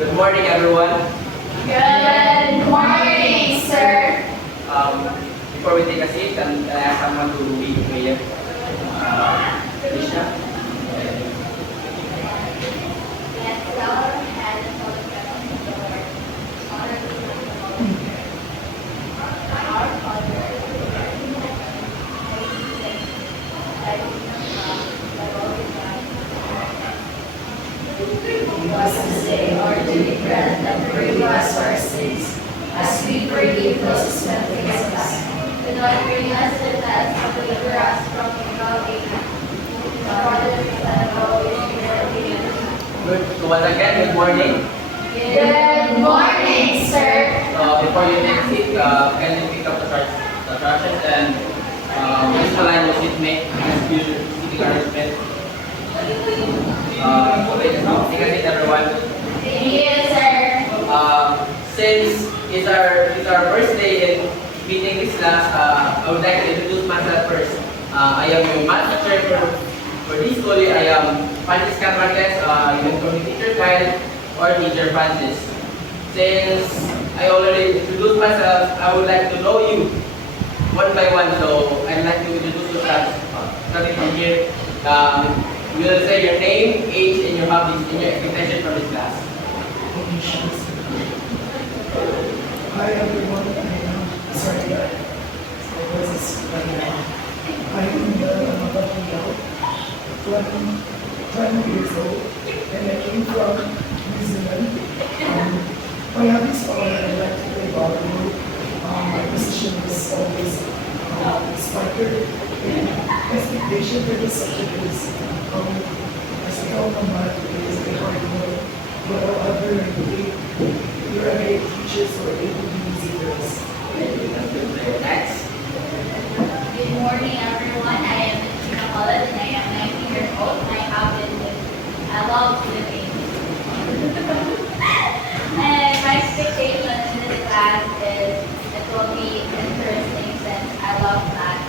Good morning, everyone. Good morning, sir. Before we take a seat, can I ask someone to lead prayer? Alicia? Let's bow our heads for the presence of the Lord. Honor to the Lord. Our Father, who art in heaven, hallowed be thy name. Thy kingdom come, thy will be done. Give us this day our daily bread, and forgive us our sins, as we forgive those who have against us. Do not bring us to test, but deliver us from evil. Amen. Father, Son, and Holy Spirit. Amen. Good. So once again, good morning. Good morning, sir. Before you take a seat, can you pick up the trashes and please align your seatmate as you sitting arrangement. Okay, now take a seat, everyone. Thank you, sir. Since it's our first day in meeting this class, I would like to introduce myself first. I am your math teacher for this school. I am Francisca Marquez, uniform teacher Kyle, or teacher Francis. Since I already introduced myself, I would like to know you one by one. So I'd like to introduce yourself. Starting from here, you will say your name, age, and your hobbies, and your expectation from this class. Hi everyone, sorry, my voice is running out. I am Mabapiyao, 20 years old, and I came from New Zealand. My hobbies are I like to play volleyball. My position is always striker, and expectation for this subject is as a fellow math is a hard work, but however, you're a great teacher, so it will be easy for us. Next. Good morning, everyone. I am Tina Holland, and I am 19 years old. I love living. And my expectation in this class is it will be interesting since I love math.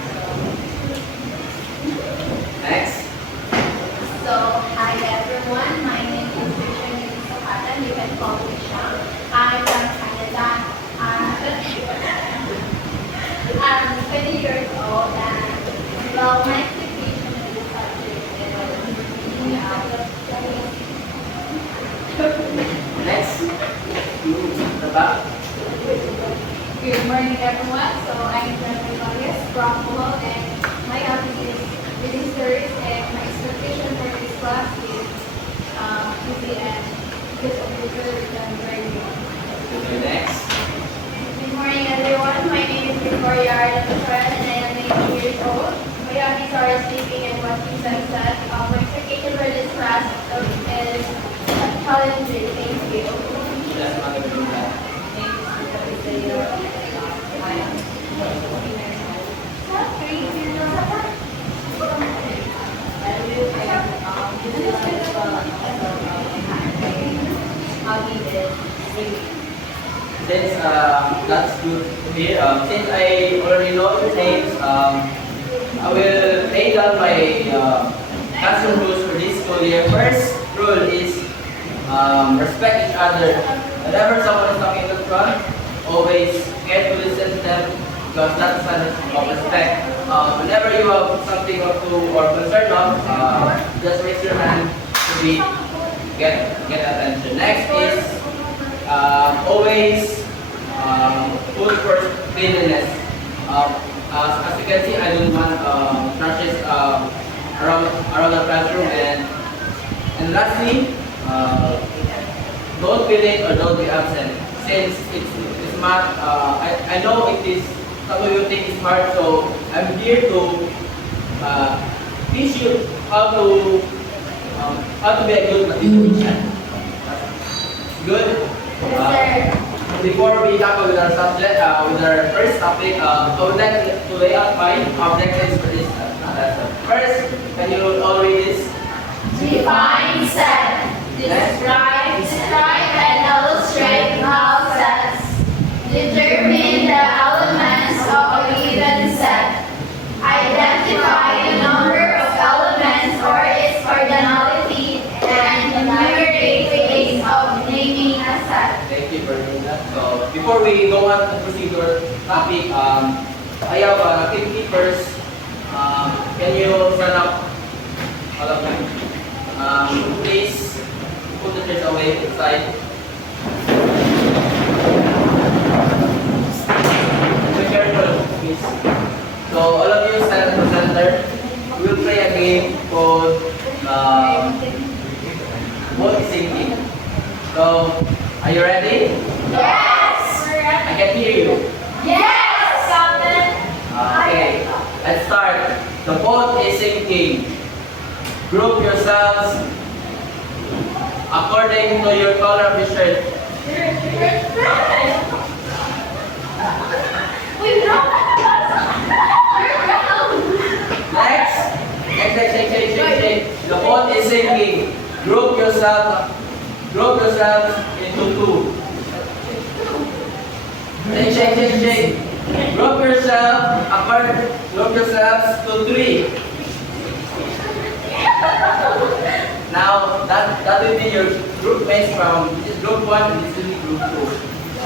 Next. So, hi everyone. My name is Richard Sakatan. You can call me Sean. I'm from Canada. I'm 20 years old, and well, my expectation in this subject is being out of Next. The back. Good morning, everyone. So, I'm Jennifer Vargas from Bohol, and my hobby is reading stories, and my expectation for this class is easy and because of the good and very good. Okay, next. Good morning, everyone. My name is Victoria Arlotran, and I am 19 years old. My hobbies are sleeping and watching sunset. My expectation for this class is challenging. Thank you. Just want to do that. Since that's good to hear, since I already know your names, I will lay down my classroom rules for this school year. First rule is respect each other. Whenever someone is talking in the front, always care to listen to them because that's a sign of respect. Whenever you have something to or concern of, just raise your hand to be get attention. Next is always put first cleanliness. As you can see, I don't want trashes around the classroom, and lastly, don't be late or don't be absent. Since it's math, I know it is some of you think it's hard, so I'm here to teach you how to be a good mathematician. Good. Yes, sir. Before we tackle with our subject, with our first topic, I would like to lay out my objectives for this lesson. First, can you all read this? Define set. Describe and illustrate null sets. Determine the elements of a given set. Identify the number of elements or its cardinality and enumerate ways of naming before we go on to proceed to our topic, I have activity first. Can you stand up, all of you? Please put the chairs away inside. Be careful, please. So all of you stand at the center. We will play a game called what is thinking. So, are you ready? Yes! I can hear you. Yes! Captain! Okay, let's start. The boat is sinking. Group yourselves according to your color of your shirt. We brown! Next. Next. The boat is sinking. Group yourselves into two. Shake. Group yourselves to three. Now that will be your group mates from this is group 1 and this will be group 2.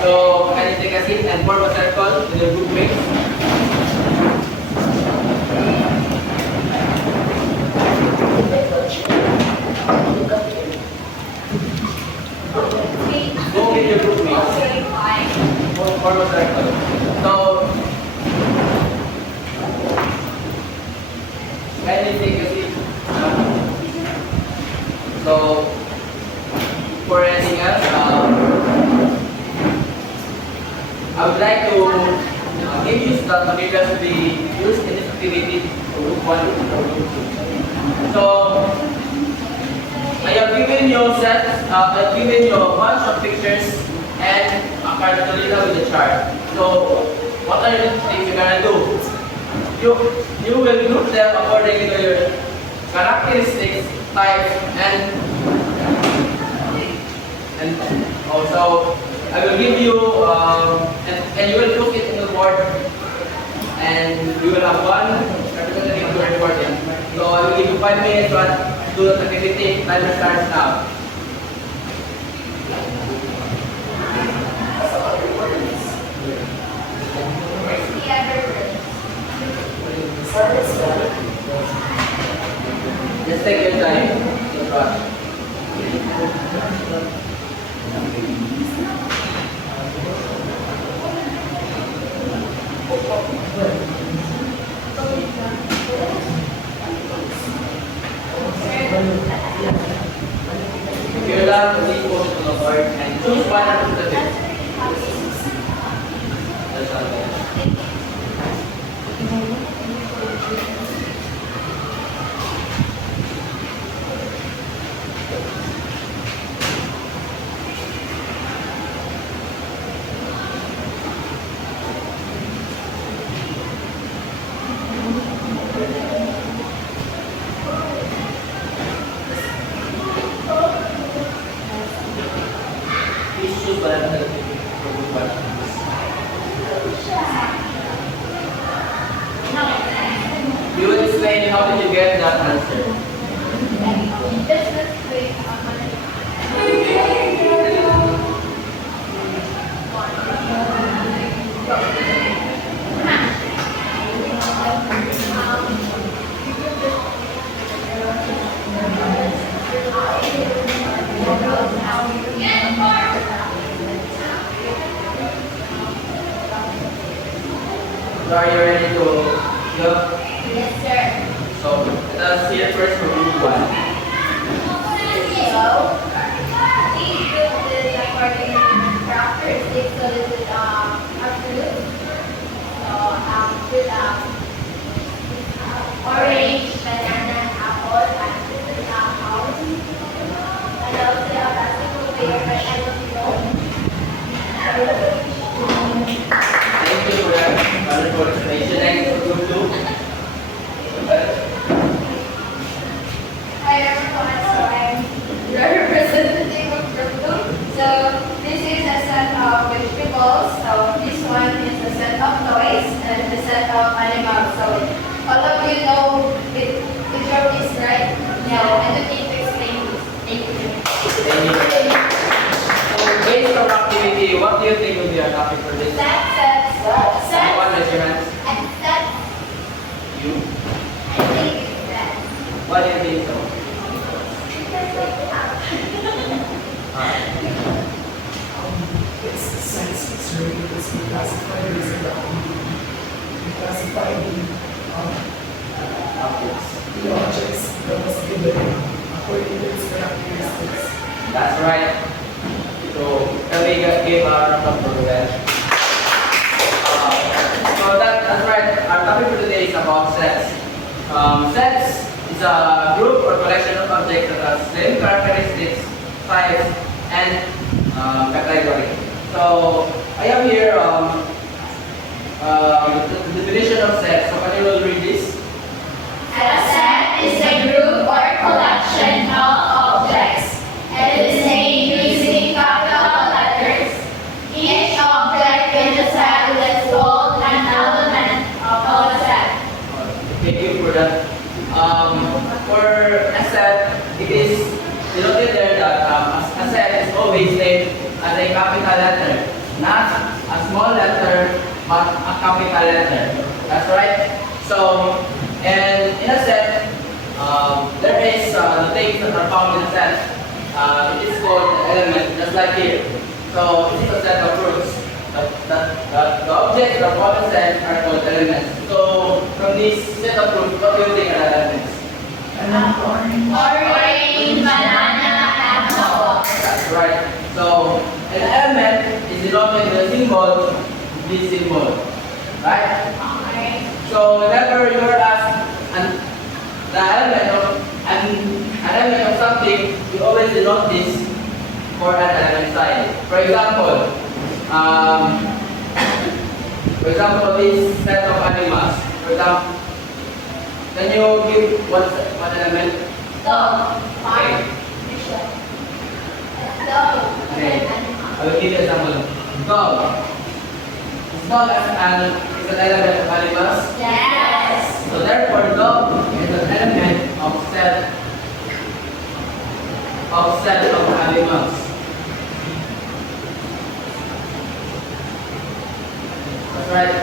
So can you take a seat and form a circle with your group mates? Go with your group mates. Form a circle. So can you take a seat? So for anything else, I would like to give you the materials to be used in this activity for group 1 and group 2. So I have given you a bunch of pictures and a cartolina with a chart. So what are the things you're gonna do? You will group them according to your characteristics, types, and also I will give you and you will put it in the board and you will have one representative to report in. So I will give you 5 minutes to do the activity. Timer starts now. Just take your time. Don't rush. If you're done, please go to the board and choose one representative. That's all. Please choose one representative for group 1. You will explain how did you get that answer. So are you ready to go? Yes, sir. So let us see it first for group 1. So, each group is according to characteristics. So this is absolute. So with orange, banana, apple, and this is house. And also a basketball player, but I don't know. Thank you for that wonderful explanation. Next for group 2. Hi everyone, so I'm the representative of group 2. So this is a set of vegetables. So this one is a set of toys and a set of animals. So all of you know which of this, right? No, I don't need to explain this. Thank you. Thank you. So based on activity, what do you think would be a topic for this? Set. Someone raise your hands. And set. You? I think it's that. Why do you think so? It's science history because we classify this in the we classify the objects that was given according to its characteristics. That's right. So, can we give our round of applause? That's right. Our topic for today is about sets. Sets is a group or collection of objects that have same characteristics, size, and category. So, I have here the definition of set. So, can you all read this? A set is a group or collection of objects. It is named using capital letters. Each object in the set is called an element of a set. Thank you for that. For a set, it is denoted there that a set is always named as a capital letter, not a small letter, but a capital letter. That's right. So, and in a set, there is the things that are found in a set. It is called an element, just like here. So, it is a set of roots. The objects that are found in a set are called elements. So, from this set of roots, what do you think are elements? And orange. Orange, banana, apple. That's right. So, an element is denoted with a symbol, this symbol. Right? Orange. So, whenever you are asked the element of an element of something, you always denote this for an element sign. For example, this set of animals. For example, can you give one element? Dog. Okay. Dog. Okay. I will give you an example. Dog. Is dog is an element of animals? Yes. So therefore, dog is an element of set of animals. That's right.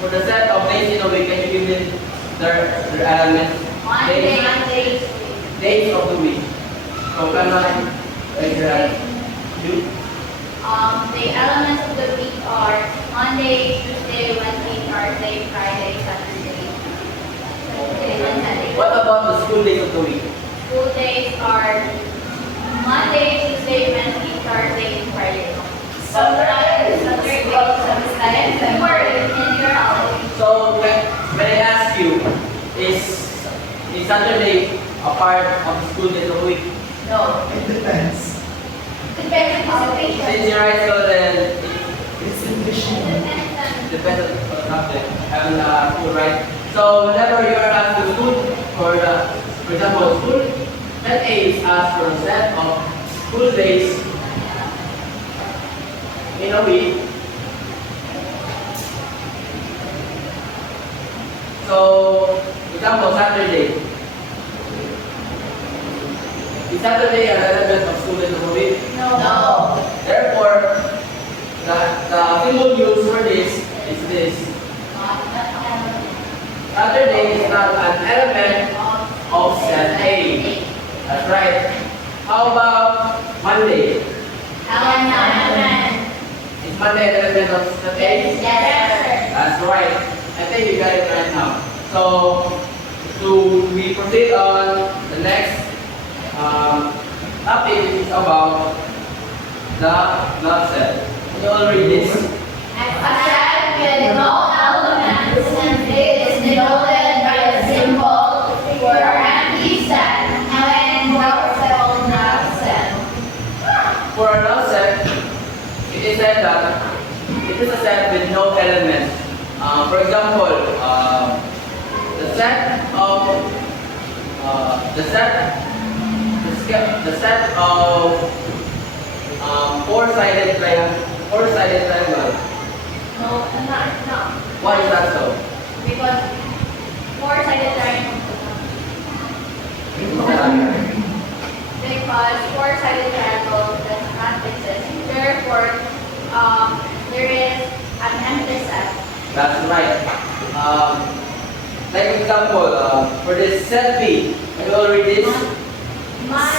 For the set of days in a week, can you give me their elements? Monday. Days of the week. So can I raise your hand? You? The elements of the week are Monday, Tuesday, Wednesday, Thursday, Friday, Saturday. What about the school days of the week? School days are Monday, Tuesday, Wednesday, Thursday, and Friday. Sometimes Saturday, sometimes Friday, and your holiday. So when I ask you, is Saturday a part of the school days of the week? No. It depends. Depends on the Since patient. you're right, so then It's additional. it depends on the subject and school, right? So whenever you are asked to school, for example, school, set A is asked for a set of school days in a week. So, example, Saturday. Is Saturday an element of school days of the week? No. Therefore, the symbol used for this is this. Saturday is not an element of set A. That's right. How about Monday? Element. Is Monday an element of set A? Yes. That's right. I think you got it right now. So, we proceed on the next topic, which is about the not set. Can you all read this? A set with no elements and it is denoted by a symbol for empty set and no not set. For a null set, it is said that it is a set with no elements. For example, the set of four-sided triangle. No. Why is that so? Because four-sided triangle. Because four-sided triangle therefore, there is an empty set. That's right. Like example, for this set B, have you all read this?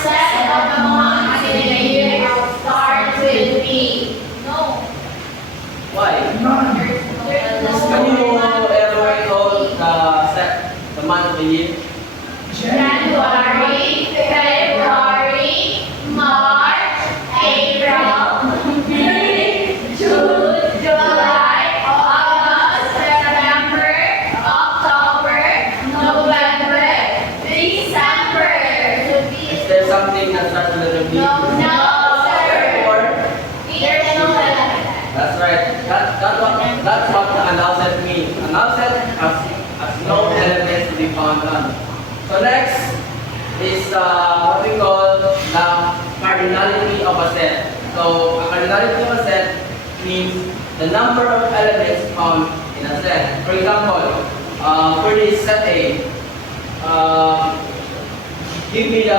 Set of the months in a year starts with B. No. Why? None. There's no Can you elaborate on the month of the year? January, February, March, April, May, June, July, August, September, October, November, December. Is there something that starts with letter B? No, sir. Or There's no element. that's right. That's what the null set means. A null set has no elements to be found on. So next is what we call the cardinality of a set. So a cardinality of a set means the number of elements found in a set. For example, for this set A, give me the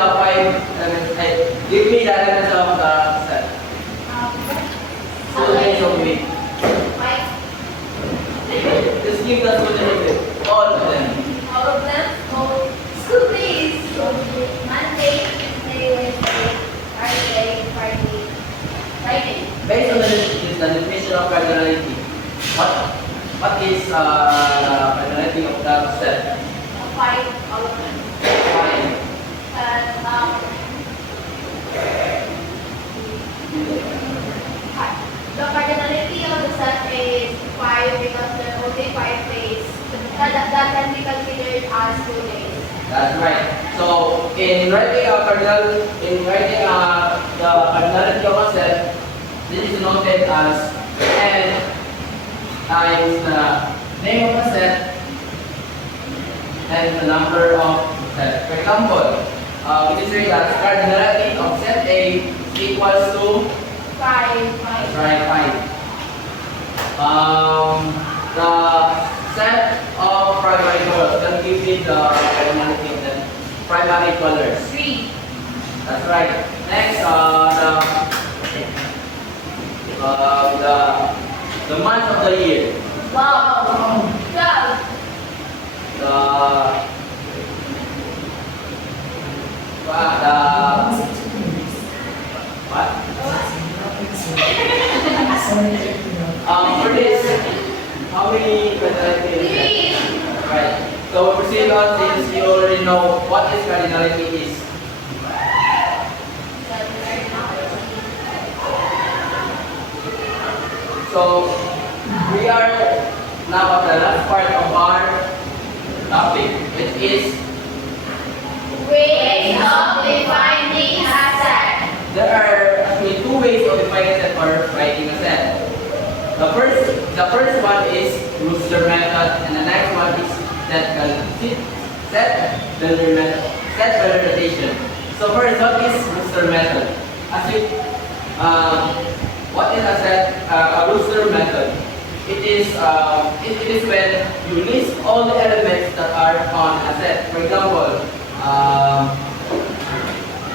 give me the elements of the set. So they show me. Just give the student all of them. All of them? Oh, school days. Monday, Tuesday, Wednesday, Thursday, Friday. Based on the definition of cardinality, what is cardinality of that set? Five, all of them. Fine. And, the cardinality of the set is 5 because there are only 5 days. That can be considered as 2 days. That's right. So in writing the cardinality of a set, this is noted as n times the name of a set and the number of set. For example, we can say that cardinality of set A is equals to 5. that's right, 5. The set of primary colors can give me the cardinality of the primary colors. 3. That's right. Next, the month of the year. Wow. 12. The what? For this, how many cardinality? 3. Right. So we proceed on since you already know what is cardinality is. So we are now at the last part of our topic, which is Ways of defining a set. there are actually two ways of defining a set or writing a set. The first one is Brewster method, and the next one is set Weller notation. So first, what is Brewster method? What is a set? A Brewster method. It is when you list all the elements that are on a set. For example,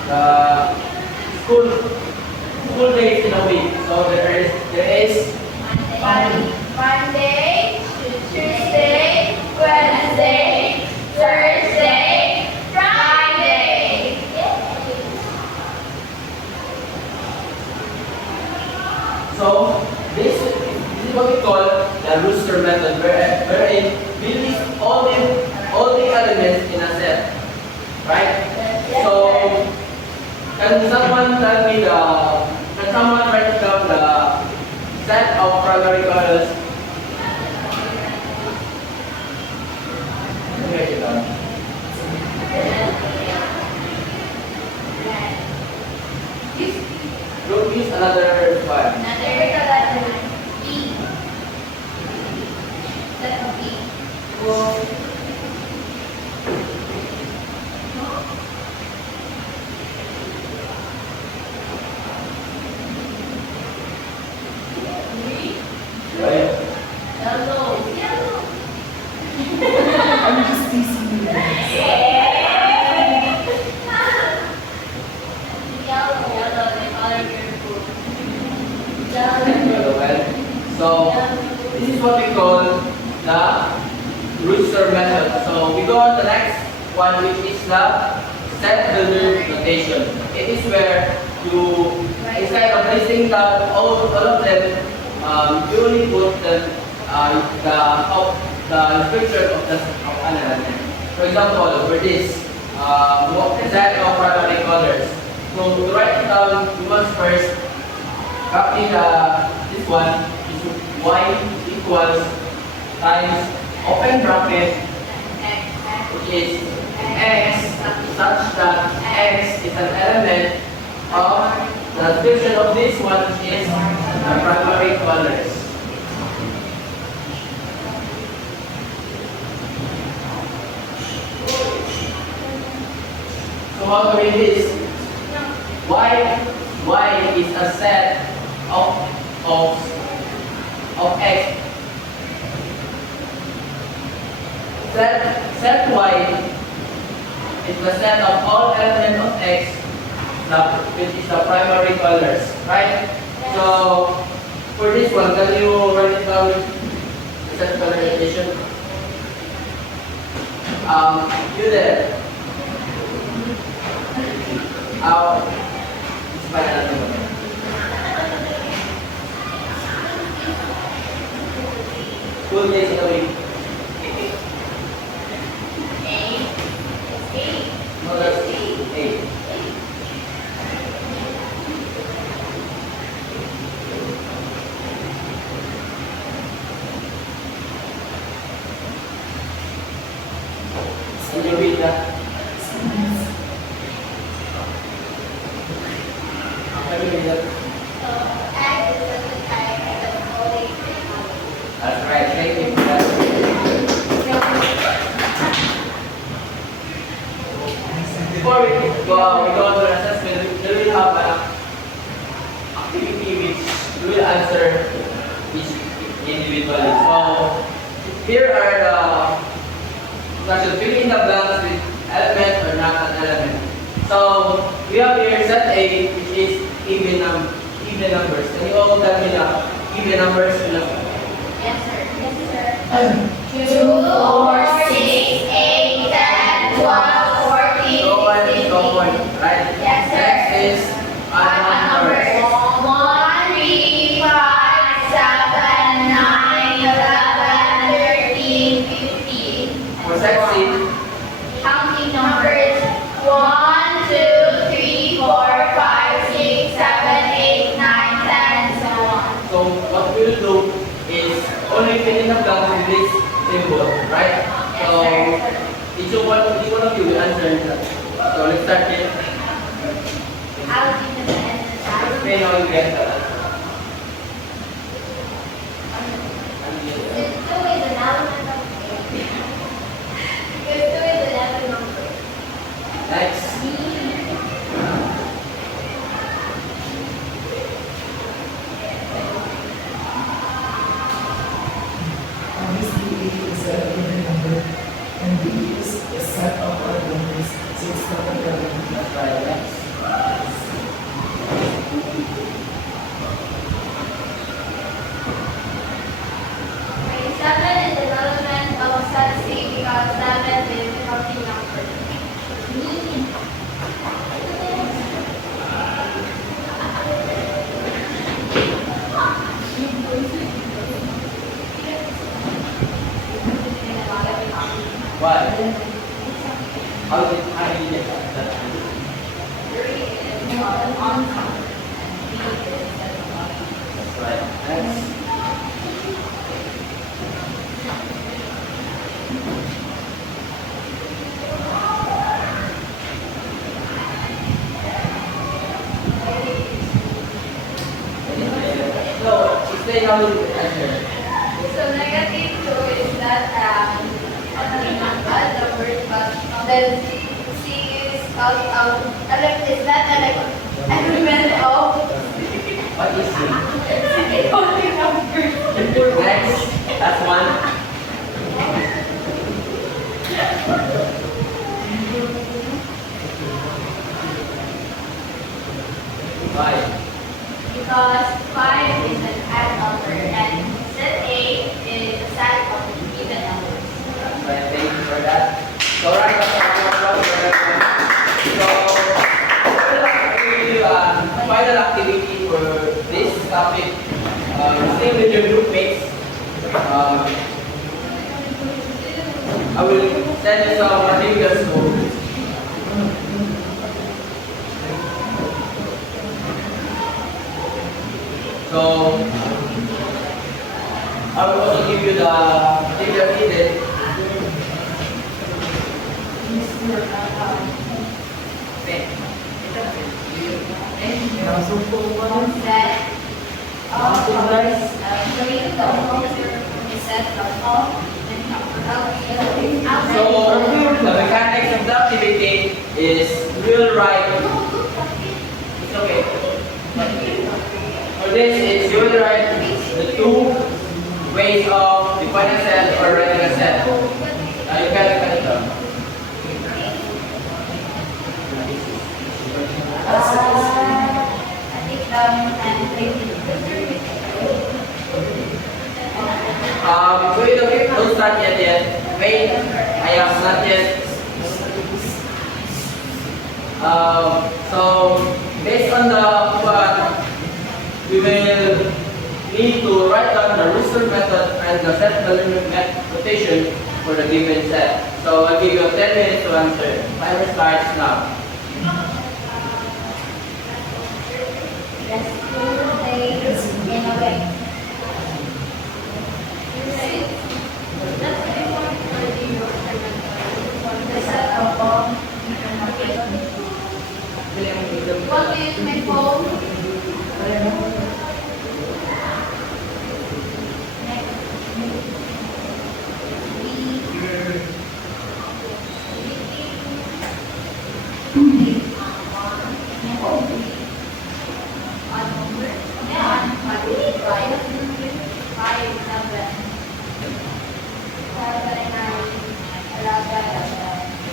the school days in a week. So there is Monday, Tuesday, Wednesday, Thursday, Friday. So this is what we call the Brewster method, wherein we list all the elements in a set, right? So can someone write down the set of primary colors? Write it down. Group is another one. Another letter E. Letter E. Right? Yellow. I'm just teasing you guys. Yellow. Yellow. The color of your food. one, which is the set builder notation. It is where you, instead of listing all of them, you only put the description of an element. For example, for this, set of primary colors. So to write it down, you must first copy this one, is y equals times open bracket, which is x, such that x is an element of the description of this one is the primary colors. So how to read this? Y is a set of x. Set y is the set of all elements of x, which is the primary colors, right? So for this one, can you write it down? The set color notation. You there? Explain natin mo. School days in a week. No, that's 8. Can you read that? Can you read that? That's right. Thank you for that. Before we go to the assessment, we will have an activity which we will answer each individually. So here are the questions. Fill in the blanks with element or not an element. So we have here set A, which is even numbers. Can you all tell me the even numbers? Yes, sir. Yes, sir. 2, 4, 6, 8, 10, 12, 14, So one is 15. common, right? Yes, sir. Next is odd numbers. 1, 3, 5, 7, 9, 11, 13, 15. For section, Counting numbers 1, 2, 3, 4, 5, 6, 7, 8, 9, 10, and so on. so what we'll do is only fill in the blanks with this symbol, right? So each one of you will answer that. So let's start it. I'll give the answer. Explain how you get that. Because 2 is an element of A. Because 2 is an element of A. Next. Obviously, A is a given number, and B is a set of odd numbers, so it's not a element. That's right. Next. Okay, 7 is an element of set C because 7 is a counting number. Why? How did you get that? 3 is an ensemble. B is an That's right. Next. So explain how you answer. So negative 2 is that odd number, but then C is is that an element of What is it? counting numbers. Next. That's one. Why? Because 5 is an odd number and set A is a set of even numbers. That's right. Thank you for that. So right, send you some materials to. So, I will also give you the material needed. That all colors, green, set of all, So, the mechanics of the activity is we'll write. It's okay. For this, it's you will write the two ways of defining a set or writing a set. You can cut it down. I think and Wait, okay, don't start yet. Wait, I am not yet. So, based on the one, we will need to write down the rooster method and the set element notation for the given set. So, I'll give you 10 minutes to answer. Timer starts now. Let's do in a way. The set of all. What do you make home?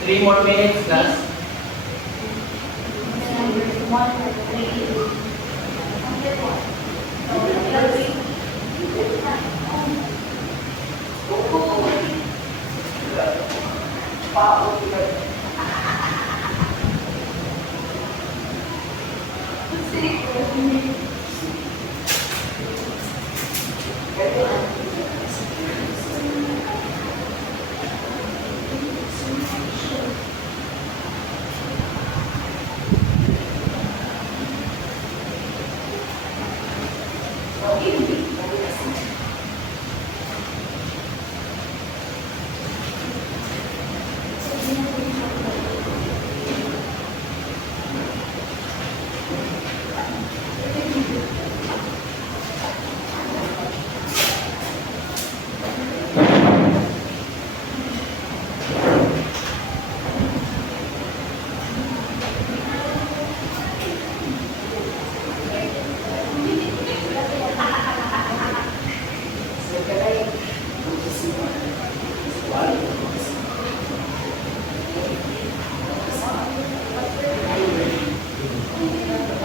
Three more minutes, class.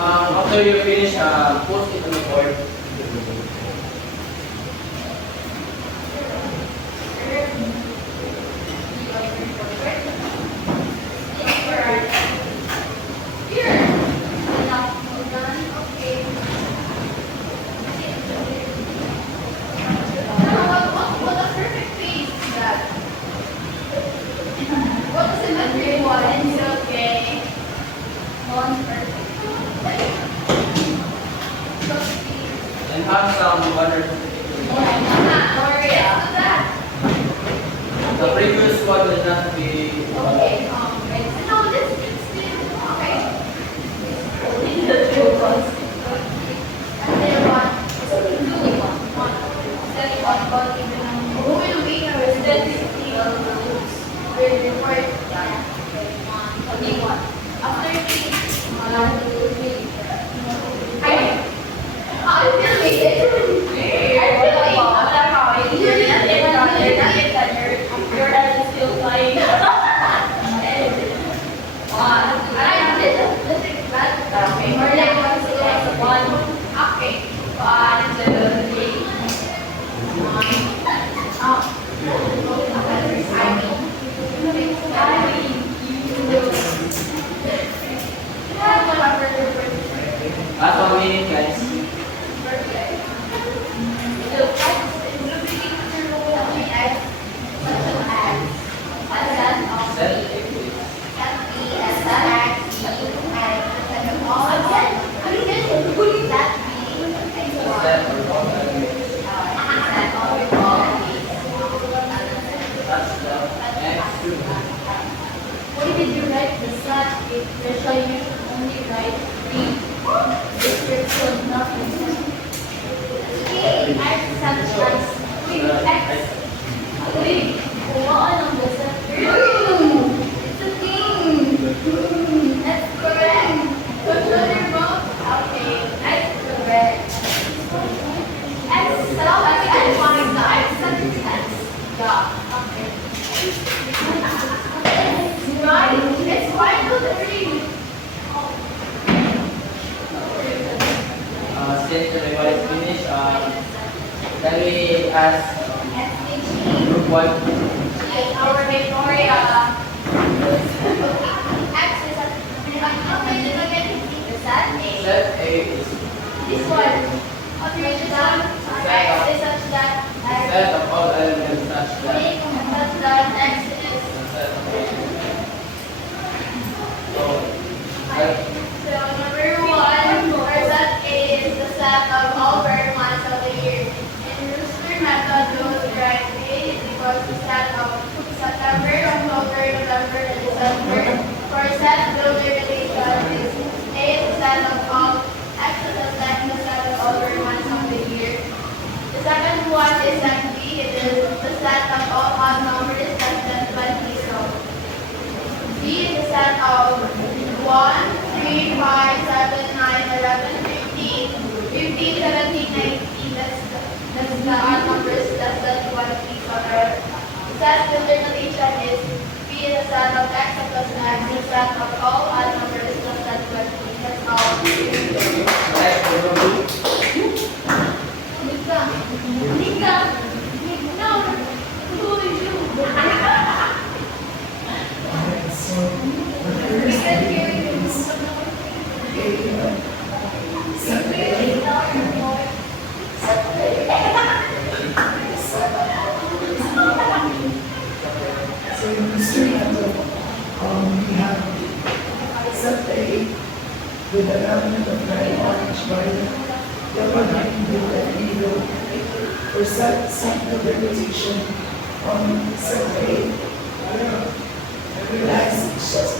After you finish, post it on the board. And have some other. The previous one will not be. Last 1 minute, guys. What's that? ay the set of all again. Would that be The set of all elements. the set of all these elements? That's the next two. What did you write? The set is usually you should only write three description, not the set. Okay, X substance. Wait, X. Wait, kuhaan ang the set. It's a thing. That's correct. Control your mouth. Okay, that's correct. X substance. I find the X substance. Yeah, okay. Right, it's fine to the three. Since everybody is finished, then we ask group 1. Our Victoria. X is a. Is that A? Set A is This one. Operation. X is such that. set of all elements such that Such that X is. the set of all. So, that So number one, our set A is the set of all bird months of the year. In Rooster method, those write A is equals to set of September, October, November, and December. For set builder relation is A is the set of all X is the set of all bird months of the year. The second one is set B. It is the set of all odd numbers less than 20. So B is the set of 1, 3, 5, 7, 9, 11, 15, 15, 17, 19. That's the odd numbers less than 20. So the set filter notation is B is the set of X plus X, the set of all odd numbers less than 20. That's all. next group 2. Nika. Nika. No. Who is you? Okay, so the We first can hear thing you. is set A. So in Mr. Method, we have set A with an element of red, orange, violet, yellow, green, blue, and yellow. For set the repetition on set A. Relax, just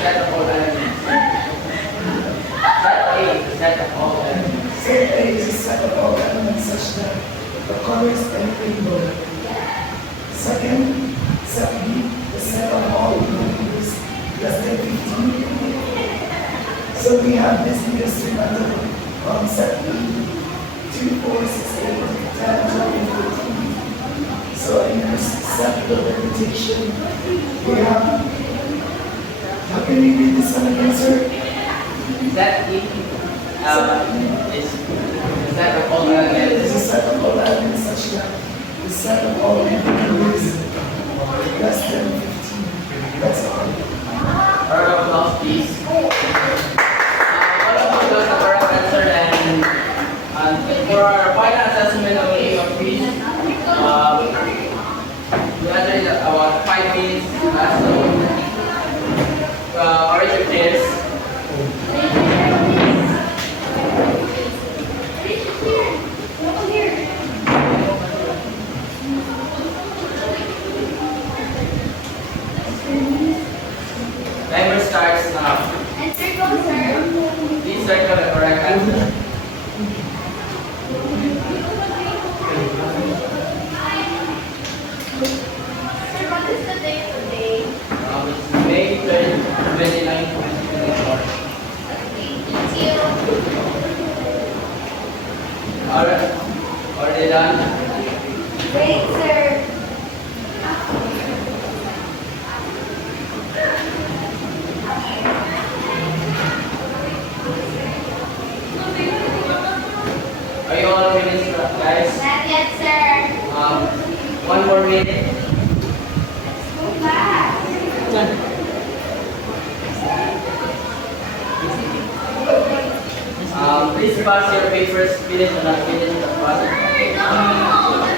Set of all elements. Set A is the set of all elements. set A is a set of all elements such that the colors and rainbow. Second, set B, the set of all numbers less than 15. So we have this industry method on set B, 2, 4, 6, 8, 10, 12, 14. So in our set the repetition, we have, how can you read this one again, sir? Set E is the set of all It elements. is a set of all elements such that the set of all numbers less than 15. That's all. Round of applause, please. All of you got the correct answer, and for our final assessment of the quiz, we answered in about 5 minutes. So, orange appears. Timer starts now. And circle, sir. Please circle the correct answer. Sir, what is the date today? It's May 3rd, 29, 2024. Thank you. Alright, already done. Wait, sir. Are you all finished, guys? Not yet, sir. 1 more minute. Go back. Please pass your papers, finish or not finish the process. No.